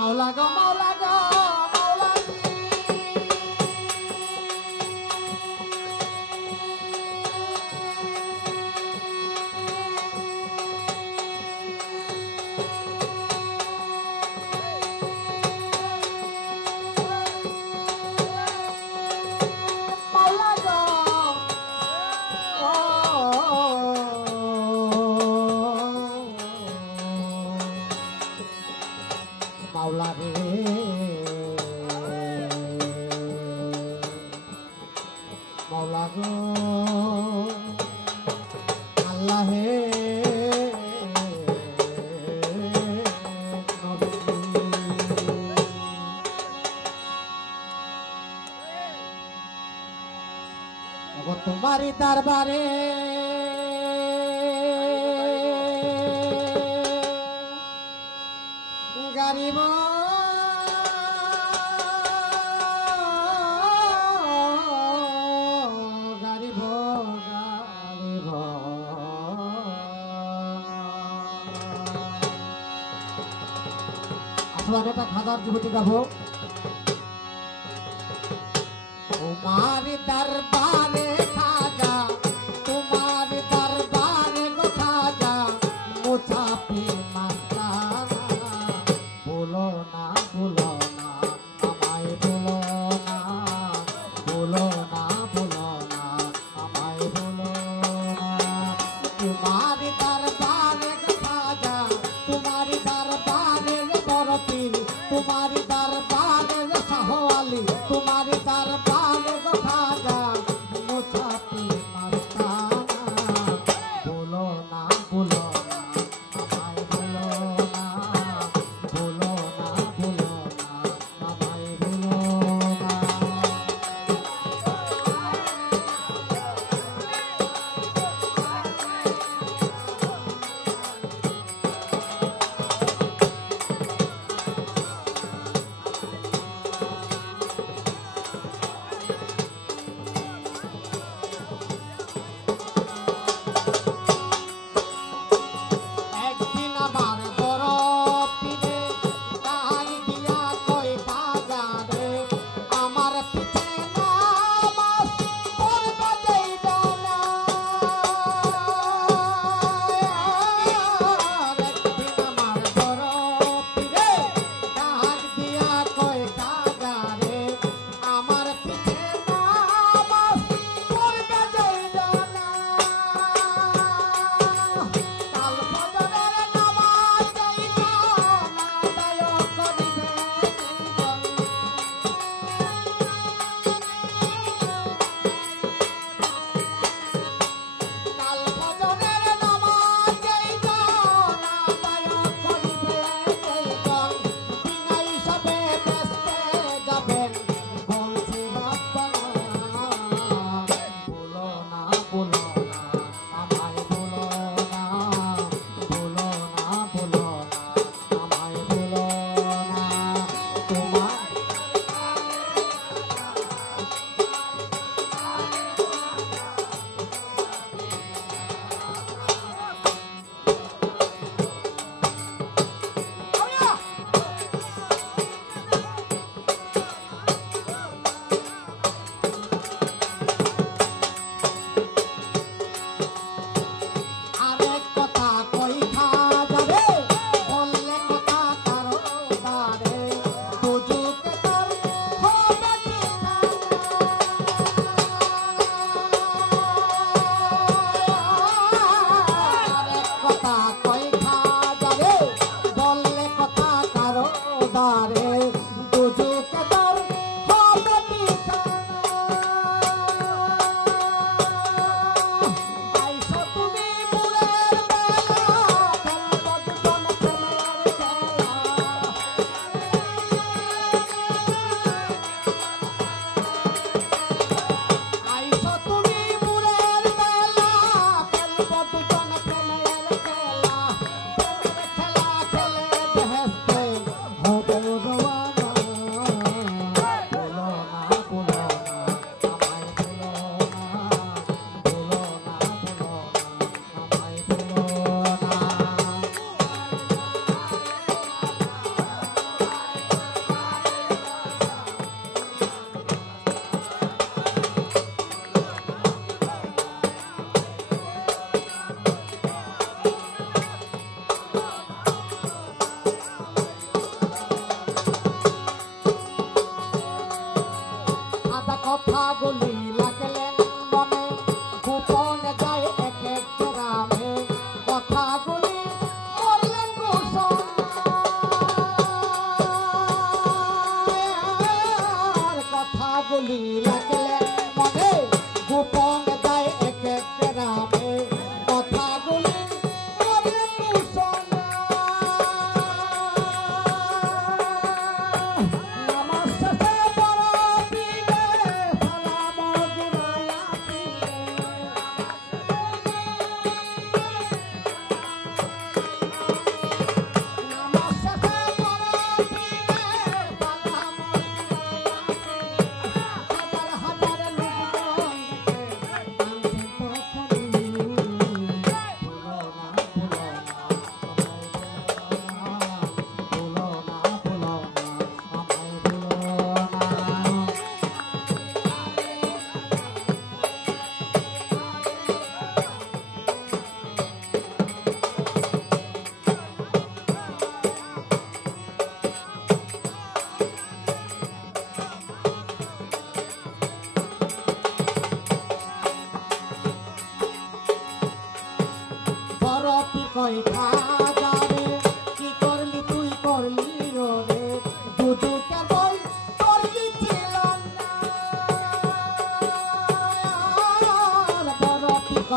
মাওলা গো মাওলা গো মাওলা মাওলা রে মাওলা গো আল্লাহ হে তোমারি দরবারে গরিব গরিব গরিব আসলে একটা খাদার যুবতী গাবো তোমার দরবারে খাজা তোমার দরবারে গো খাজা মুসাফি মাস্তানা বলো না আমায় বলো না আমায় বলো না তোমার দরবারে গো খাজা তোমার দরবারে বরপীর তোমার দরবারে শাহ আলী তোমার দরবারে গো খাজা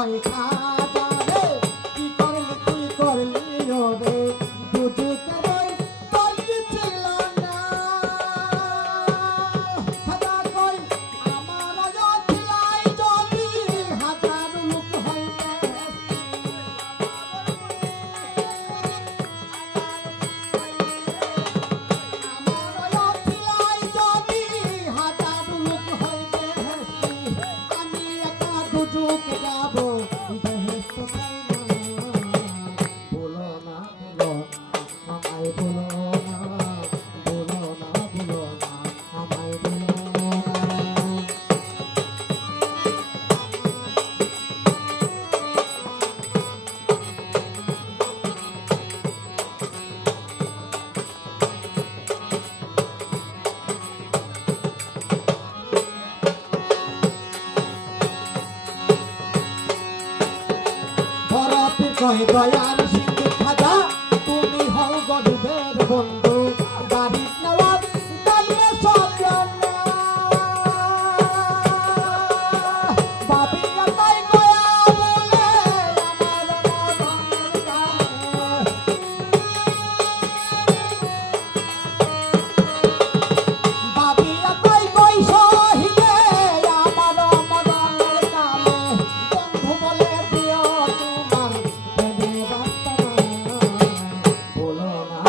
কয় খাজা রে কি করলি ওরে দুজুকে রই তোর কি ছিল না খাজা কই আমার অছিলাই যদি হাজার লোক হইতে দুজুকে যাব বেহেশত পাইনা বলো না আমায় বলো না আমায় বলো কয় দয়ার সিংহে খাজা তুমি হও গরিবের বন্ধু গাড়ি নওয়াজ দাঁড়িয়ে সব জানা বাবিয়া তাই গয়া বলে আমার মনের কাছে বাবিয়া তাই কই সহিলে আমার মনের কাছে বন্ধু বলে দিও তোমার বলো না